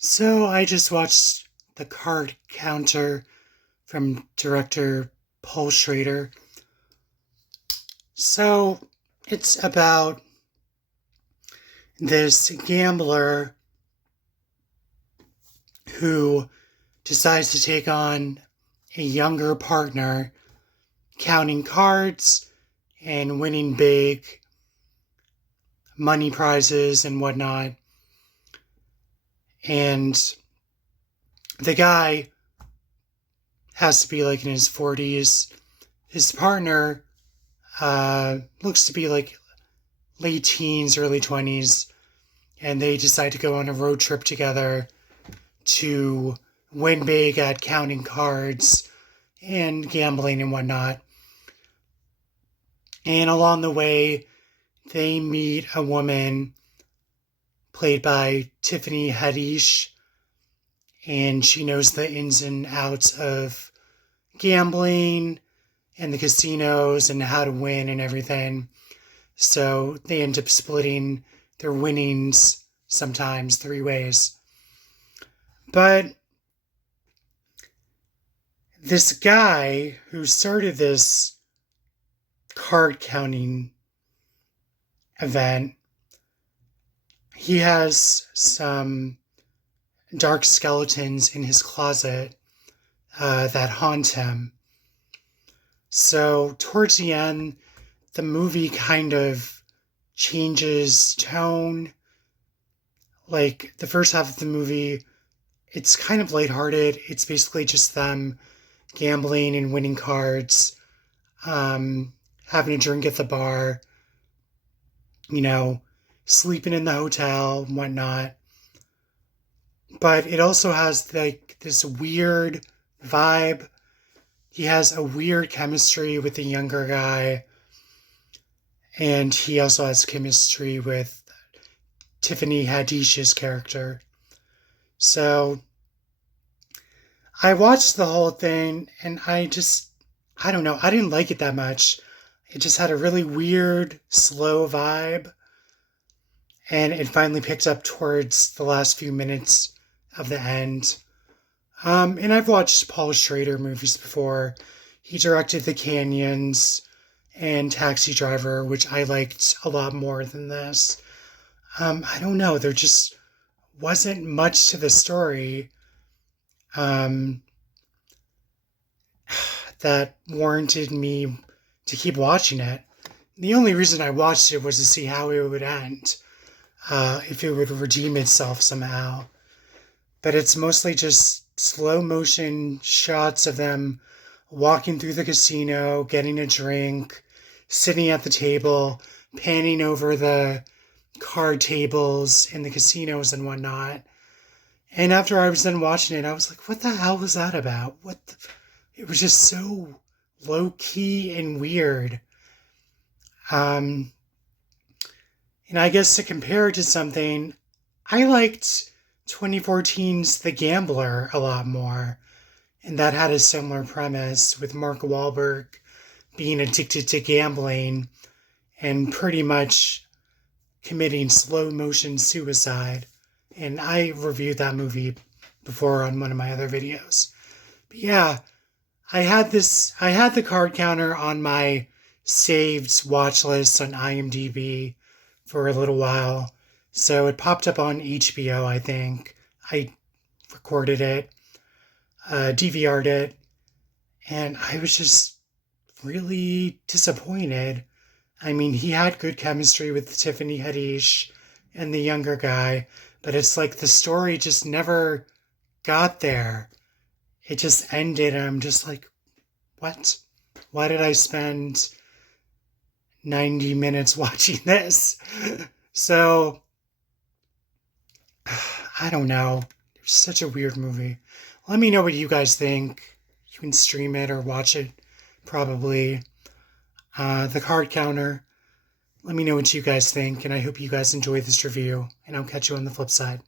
So I just watched The Card Counter from director Paul Schrader. So it's about this gambler who decides to take on a younger partner, counting cards and winning big money prizes and whatnot. And the guy has to be like in his 40s. His partner looks to be like late teens, early 20s, and they decide to go on a road trip together to win big at counting cards and gambling and whatnot. And along the way, they meet a woman played by Tiffany Haddish, and she knows the ins and outs of gambling and the casinos and how to win and everything. So they end up splitting their winnings sometimes 3 ways. But this guy who started this card counting event, he has some dark skeletons in his closet that haunt him. So towards the end, the movie kind of changes tone. Like the first half of the movie, it's kind of lighthearted. It's basically just them gambling and winning cards, having a drink at the bar, sleeping in the hotel and whatnot. But it also has like this weird vibe. He has a weird chemistry with the younger guy. And he also has chemistry with Tiffany Haddish's character. So I watched the whole thing and I don't know, I didn't like it that much. It just had a really weird, slow vibe. And it finally picked up towards the last few minutes of the end. And I've watched Paul Schrader movies before. He directed The Canyons and Taxi Driver, which I liked a lot more than this. I don't know, there just wasn't much to the story that warranted me to keep watching it. The only reason I watched it was to see how it would end, if it would redeem itself somehow. But it's mostly just slow motion shots of them walking through the casino, getting a drink, sitting at the table, panning over the card tables in the casinos and whatnot. And after I was done watching it, I was like, what the hell was that about? It was just so low key and weird. And I guess to compare it to something, I liked 2014's The Gambler a lot more. And that had a similar premise with Mark Wahlberg being addicted to gambling and pretty much committing slow motion suicide. And I reviewed that movie before on one of my other videos. But yeah, I had the card counter on my saved watch list on IMDb for a little while. So it popped up on HBO, I think. I recorded it, DVR'd it, and I was just really disappointed. I mean, he had good chemistry with Tiffany Haddish and the younger guy, but it's like the story just never got there. It just ended, and I'm just like, what? Why did I spend 90 minutes watching this? So, I don't know. It's such a weird movie. Let me know what you guys think. You can stream it or watch it, probably. The Card Counter. Let me know what you guys think, and I hope you guys enjoy this review, and I'll catch you on the flip side.